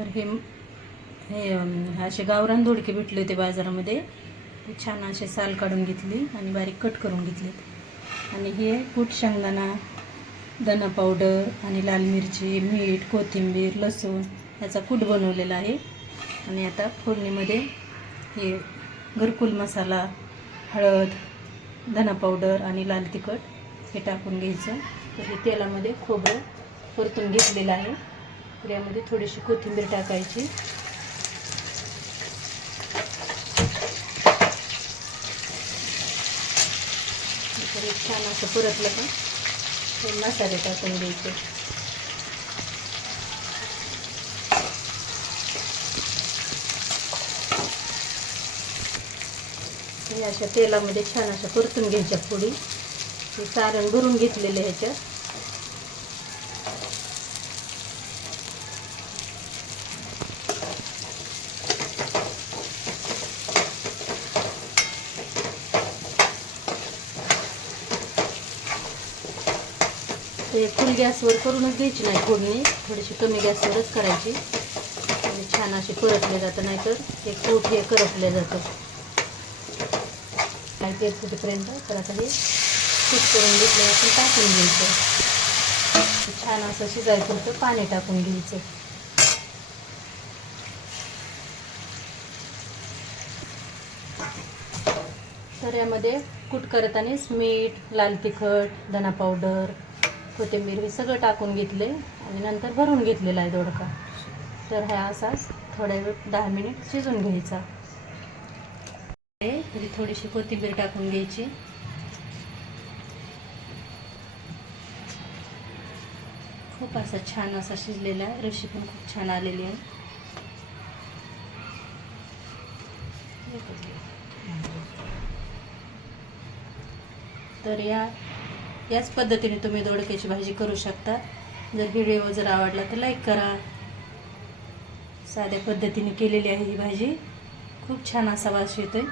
तर हे हे असे गावरान दोडके भेटले होते बाजारामध्ये, ते छान असे साल काढून घेतली आणि बारीक कट करून घेतलेत. आणि हे कूट शेंगदाणा, धना पावडर आणि लाल मिरची, मीठ, कोथिंबीर, लसूण याचा कूट बनवलेला आहे. आणि आता फोडणीमध्ये हे घरकुल मसाला, हळद, धना पावडर आणि लाल तिखट हे टाकून घ्यायचं. तर हे तेलामध्ये खोबरं परतून घेतलेलं आहे. तर यामध्ये थोडीशी कोथिंबीर टाकायची. तर एक छान असं परतलं का हे मसाले टाकून द्यायचे. हे अशा तेलामध्ये छान अशा परतून घ्यायच्या फोडी. हे सारण भरून घेतलेलं ह्याच्यात. ते फुल गॅसवर करूनच घ्यायची नाही फोडणी, थोडीशी कमी गॅसवरच करायची. आणि छान असे परतले जातं, नाहीतर हे कूट हे करपले जातं काय ते फुटेपर्यंत. तर आता हे कूट करून घेतलं आपण टाकून घ्यायचं. छान असं शिजायपुरतं पाणी टाकून घ्यायचं. तर यामध्ये कूट करतानाच मीठ, लाल तिखट, धना पावडर, कोथिंबीर हे सगळं टाकून घेतले आणि नंतर भरून घेतलेला आहे दोडका. तर हा असाच थोड्या वेळ 10 मिनिट शिजून घ्यायचा. तरी थोडीशी कोथिंबीर टाकून घ्यायची. खूप असा छान असा शिजलेला आहे. रशी पण खूप छान आलेली आहे. तर याच पद्धतीने तुम्ही दोडक्याची भाजी करू शकता. जर व्हिडिओ जर आवडला तर लाईक करा. साध्या पद्धतीने केलेली आहे ही भाजी. खूप छान असा वास येतोय.